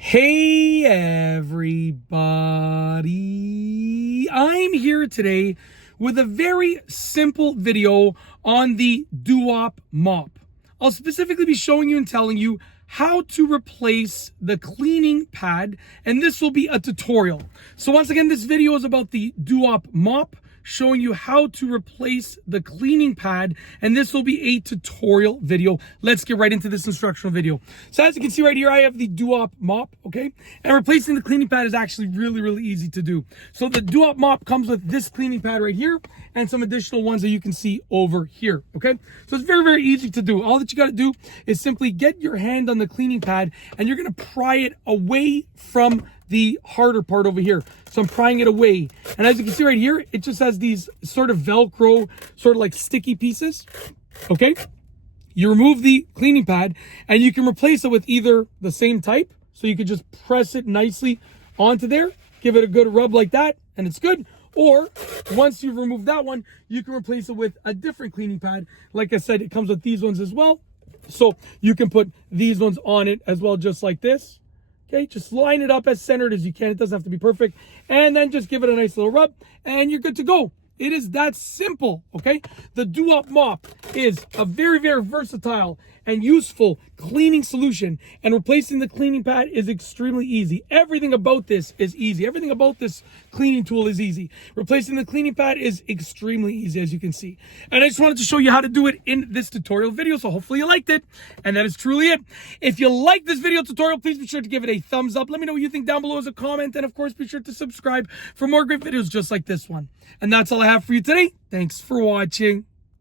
Hey everybody, I'm here today with a very simple video on the Duop mop. I'll specifically be showing you and telling you how to replace the cleaning pad, and this will be a tutorial. So once again, this video is about the Duop mop, showing you how to replace the cleaning pad, and this will be a tutorial video. Let's get right into this instructional video. So as you can see right here, I have the Duop mop, okay? And replacing the cleaning pad is actually really easy to do. So the Duop mop comes with this cleaning pad right here and some additional ones that you can see over here, okay? So it's very easy to do. All that you got to do is simply get your hand on the cleaning pad and you're going to pry it away from the harder part over here. So I'm prying it away. And as you can see right here, it just has these sort of Velcro, sort of like sticky pieces. Okay. You remove the cleaning pad and you can replace it with either the same type. So you could just press it nicely onto there, give it a good rub like that, and it's good. Or once you've removed that one, you can replace it with a different cleaning pad. Like I said, it comes with these ones as well. So you can put these ones on it as well, just like this. Okay, just line it up as centered as you can. It doesn't have to be perfect. And then just give it a nice little rub and you're good to go. It is that simple, okay? The Duop mop is a very versatile and useful cleaning solution, and replacing the cleaning pad is extremely easy. Everything about this is easy. Everything about this cleaning tool is easy. Replacing the cleaning pad is extremely easy, as you can see. And I just wanted to show you how to do it in this tutorial video, so hopefully you liked it. And that is truly it. If you like this video tutorial, please be sure to give it a thumbs up. Let me know what you think down below as a comment, and of course, be sure to subscribe for more great videos just like this one. And that's all I have for you today. Thanks for watching.